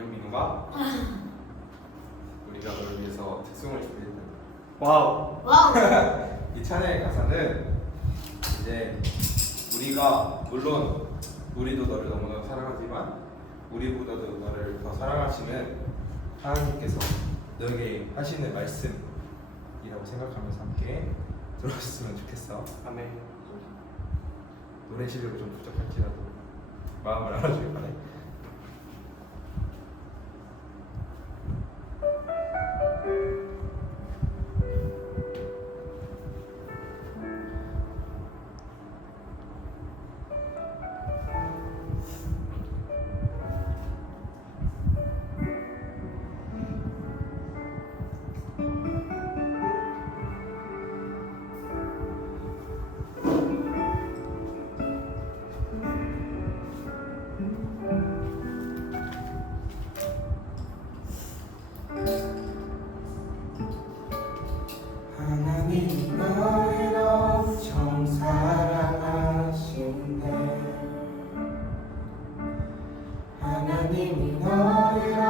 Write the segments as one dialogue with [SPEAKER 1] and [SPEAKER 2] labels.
[SPEAKER 1] 현민우가 우리가 너를 위해서 특송을 준비했다.
[SPEAKER 2] 와우.
[SPEAKER 3] 와우.
[SPEAKER 1] 이 찬양의 가사는 이제 우리가 물론 우리도 너를 너무나 사랑하지만 우리보다도 너를 더 사랑하시는 하나님께서 너에게 하시는 말씀이라고 생각하면서 함께 들어줬으면 좋겠어.
[SPEAKER 2] 아멘.
[SPEAKER 1] 노래 실력이 좀 부족할지라도 마음을 알아주길 바래.
[SPEAKER 4] 하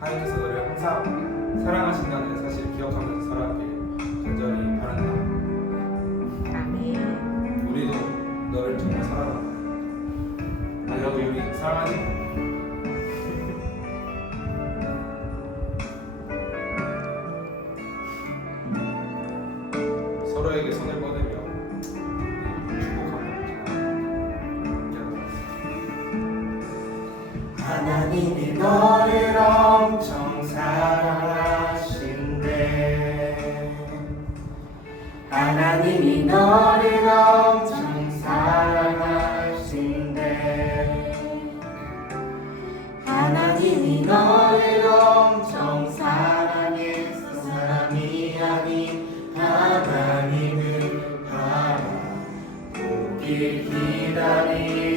[SPEAKER 1] 하나님께서 너를 항상 사랑하신다는 사실을 기억하면서 살아가길 간절히 바란다.
[SPEAKER 3] 아멘.
[SPEAKER 1] 우리도 너를 정말 사랑한다. 너도 우리 사랑하니? 서로에게 손을 뻗으며 축복하며
[SPEAKER 4] 하나님이 너 하나님이 너를 엄청 사랑하신대. 하나님이 너를 엄청 사랑해서 사람이 아닌 하나님을 바라보길 기다리신대.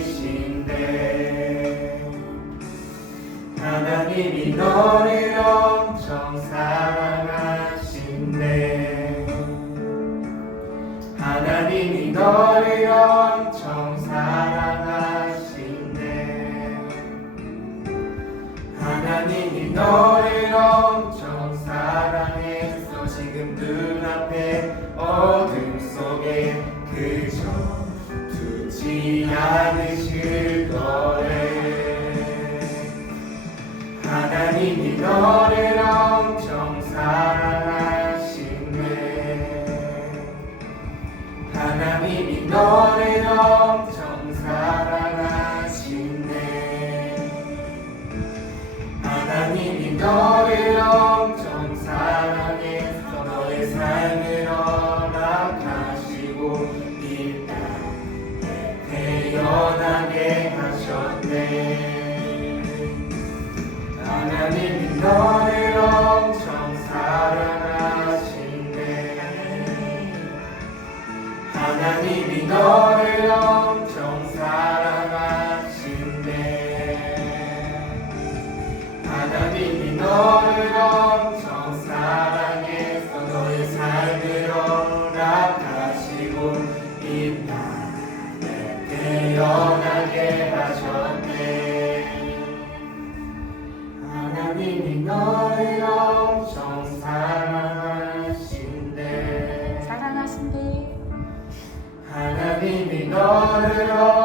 [SPEAKER 4] 하나님이 너를 엄청 사랑 너를 엄청 사랑하신대 하나님이 너를 엄청 사랑해서 지금 눈앞에 어둠 속에 그저 두지 않으 하나님이 너를 엄청 사랑하신대 하나님이 너를 엄청 사랑해서 너의 삶을 허락하시고 이 땅에 태어나게 하셨네. 하나님이 너를 너를 엄청 사랑하신대. 너를 엄청 사랑해서 너의 삶을 허락하시고 이 땅에 태어나게 하셨네. 하나님이 너를 Glória